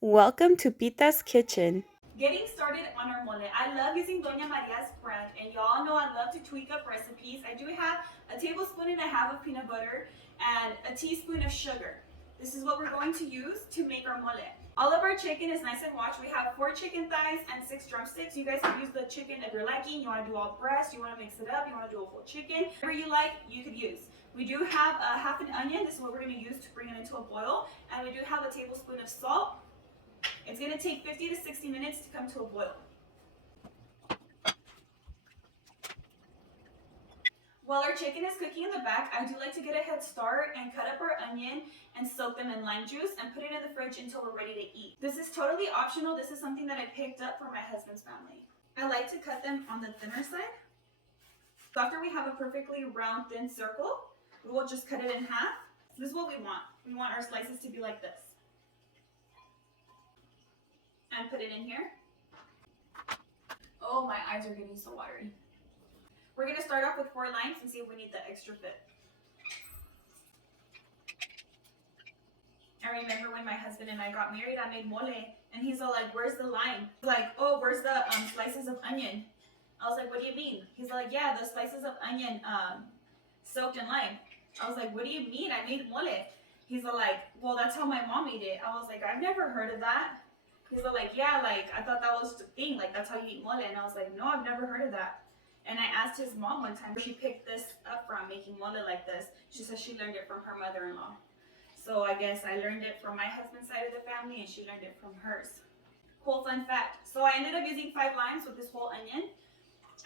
Welcome to Pita's Kitchen. Getting started on our mole. I love using Doña Maria's brand, and y'all know I love to tweak up recipes. I do have a tablespoon and a half of peanut butter and a teaspoon of sugar. This is what we're going to use to make our mole. All of our chicken is nice and washed. We have 4 chicken thighs and 6 drumsticks. You guys can use the chicken of your liking. You want to do all breast, you want to mix it up, you want to do a whole chicken. Whatever you like, you could use. We do have a half an onion. This is what we're going to use to bring it into a boil. And we do have a tablespoon of salt. It's going to take 50 to 60 minutes to come to a boil. While our chicken is cooking in the back, I do like to get a head start and cut up our onion and soak them in lime juice and put it in the fridge until we're ready to eat. This is totally optional. This is something that I picked up for my husband's family. I like to cut them on the thinner side. So after we have a perfectly round, thin circle, we will just cut it in half. This is what we want. We want our slices to be like this. And put it in here. Oh, my eyes are getting so watery. We're going to start off with 4 limes and see if we need the extra fit. I remember when my husband and I got married, I made mole, and he's all like, "Where's the lime?" Like, "Oh, where's the slices of onion?" I was like, "What do you mean?" He's like, "Yeah, the slices of onion soaked in lime." I was like, "What do you mean? I made mole." He's all like, "Well, that's how my mom made it." I was like, "I've never heard of that." He's all like, "Yeah, like, I thought that was the thing, like, that's how you eat mole." And I was like, "No, I've never heard of that." And I asked his mom one time where she picked this up from, making mole like this. She said she learned it from her mother-in-law. So I guess I learned it from my husband's side of the family, and she learned it from hers. Cool fun fact. So I ended up using 5 limes with this whole onion.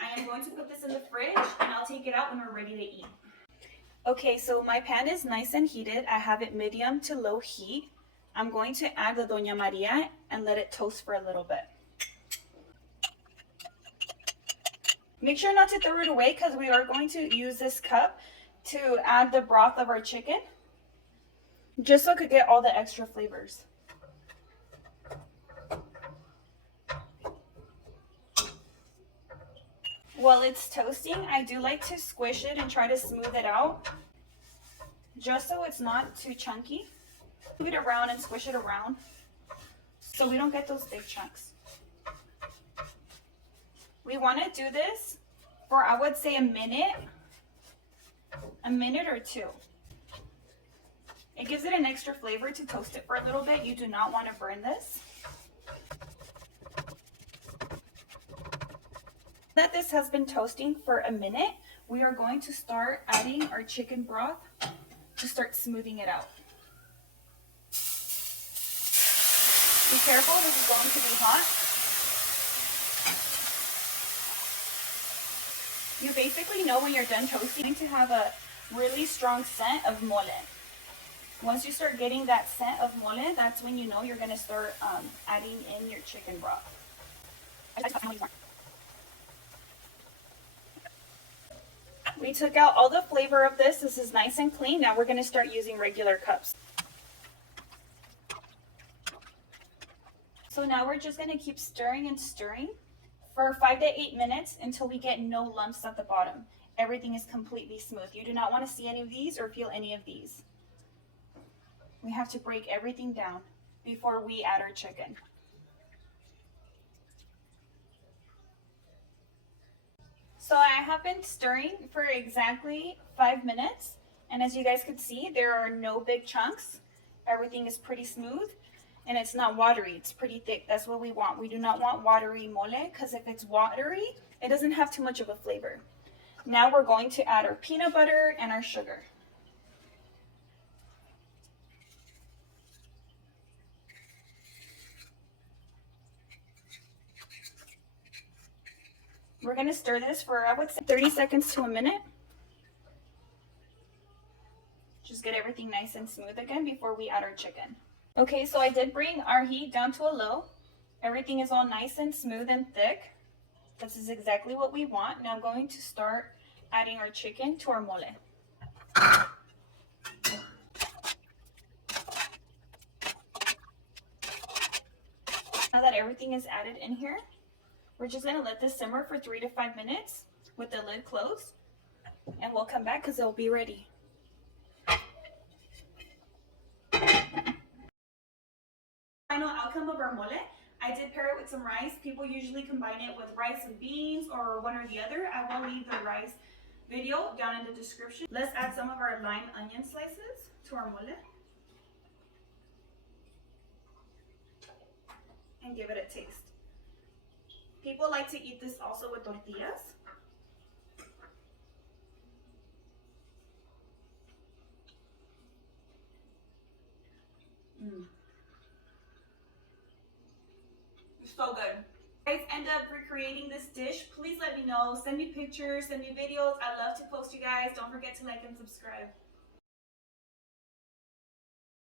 I am going to put this in the fridge, and I'll take it out when we're ready to eat. Okay, so my pan is nice and heated. I have it medium to low heat. I'm going to add the Doña Maria and let it toast for a little bit. Make sure not to throw it away because we are going to use this cup to add the broth of our chicken, just so it could get all the extra flavors. While it's toasting, I do like to squish it and try to smooth it out, just so it's not too chunky. Move it around and squish it around so we don't get those big chunks. We want to do this for, I would say, a minute or 2. It gives it an extra flavor to toast it for a little bit. You do not want to burn this. That this has been toasting for a minute, we are going to start adding our chicken broth to start smoothing it out. Be careful, this is going to be hot. You basically know when you're done toasting to have a really strong scent of mole. Once you start getting that scent of mole, that's when you know you're going to start adding in your chicken broth. We took out all the flavor of this. This is nice and clean. Now we're going to start using regular cups. So now we're just going to keep stirring and stirring for 5 to 8 minutes until we get no lumps at the bottom. Everything is completely smooth. You do not want to see any of these or feel any of these. We have to break everything down before we add our chicken. So I have been stirring for exactly 5 minutes, and as you guys could see, there are no big chunks. Everything is pretty smooth, and it's not watery. It's pretty thick. That's what we want. We do not want watery mole, because if it's watery, it doesn't have too much of a flavor. Now we're going to add our peanut butter and our sugar. We're going to stir this for, I would say, 30 seconds to a minute. Just get everything nice and smooth again before we add our chicken. Okay, so I did bring our heat down to a low. Everything is all nice and smooth and thick. This is exactly what we want. Now I'm going to start adding our chicken to our mole. Now that everything is added in here, we're just going to let this simmer for 3 to 5 minutes with the lid closed, and we'll come back because it'll be ready. Final outcome outcome of our mole. I did pair it with some rice. People usually combine it with rice and beans or one or the other. I will leave the rice video down in the description. Let's add some of our lime onion slices to our mole and give it a taste. People like to eat this also with tortillas. It's so good. If you guys end up recreating this dish, please let me know. Send me pictures, send me videos. I love to post you guys. Don't forget to like and subscribe.